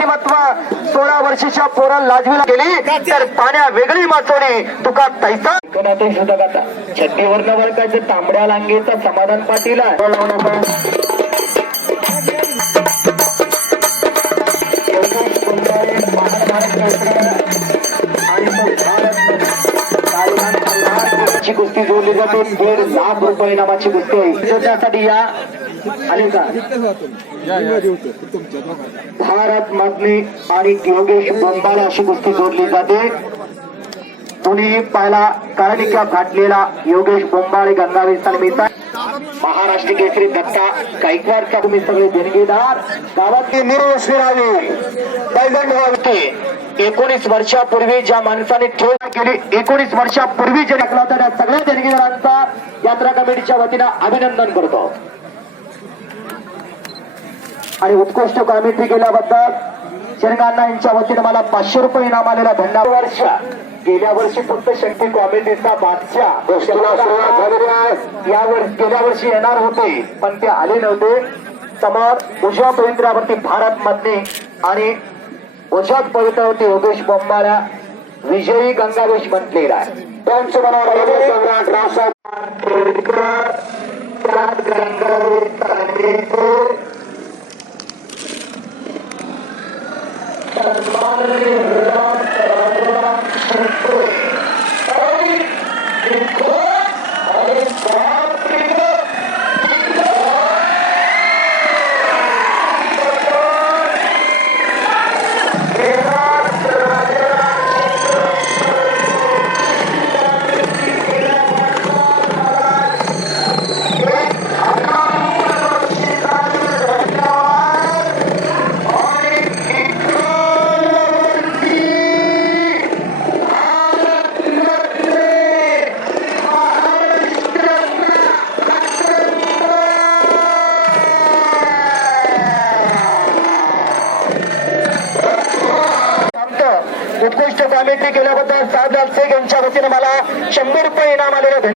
व्यक्तिमत्व सोळा वर्षीच्या पोरा लाजवीला गेली तर पाण्या वेगळी माचोडी तुका तैसा. कोणातही सुद्धा गाता छड्डीवर न वळकायचं तांबड्या लांगेचा समाधान पाटील इनामाची कुस्ती जोडली जाते. दीड लाख रुपये इनामाची कुस्ती आहे. त्यासाठी या आले का? भारत मधली आणि योगेश बोंबाळे अशी कुस्ती जोडली जाते. कोणीही पाहिला कारणिका फाटलेला योगेश बोंबाळे गंगावेचा निमित्त महाराष्ट्र केसरी दत्ता गायकवाडचा तुम्ही सगळे देणगीदार. गावातले निरोश राहावी बैलंड व्हावी एकोणीस वर्षापूर्वी ज्या माणसाने ठेव केली एकोणीस वर्षापूर्वी जे टाकला होता त्या सगळ्या देणगीदारांचा यात्रा कमिटीच्या वतीनं अभिनंदन करतो. आणि उत्कृष्ट कॉमेंट्री केल्याबद्दल शेरगांना यांच्या वतीनं मला पाचशे रुपये इनाम आलेला धन्यवाद. वर्ष गेल्या वर्षी फक्त शक्ती कॉमेडीचा बादशाह. यावर गेल्या वर्षी येणार होते पण ते आले नव्हते. समोर उजव्या पवित्र्यावरती भारत मधने आणि उजव्यात पवित्र्यावरती योगेश बोंबाळ्या विजयी गंगावेश म्हटलेला आहे. त्यांचं बनावलेले सम्राट रावसाहेब उत्कृष्ट कॉमेंट्री केल्याबद्दल सावलाल शेख यांच्या वतीने मला शंभर रुपये इनाम आलेलं भेट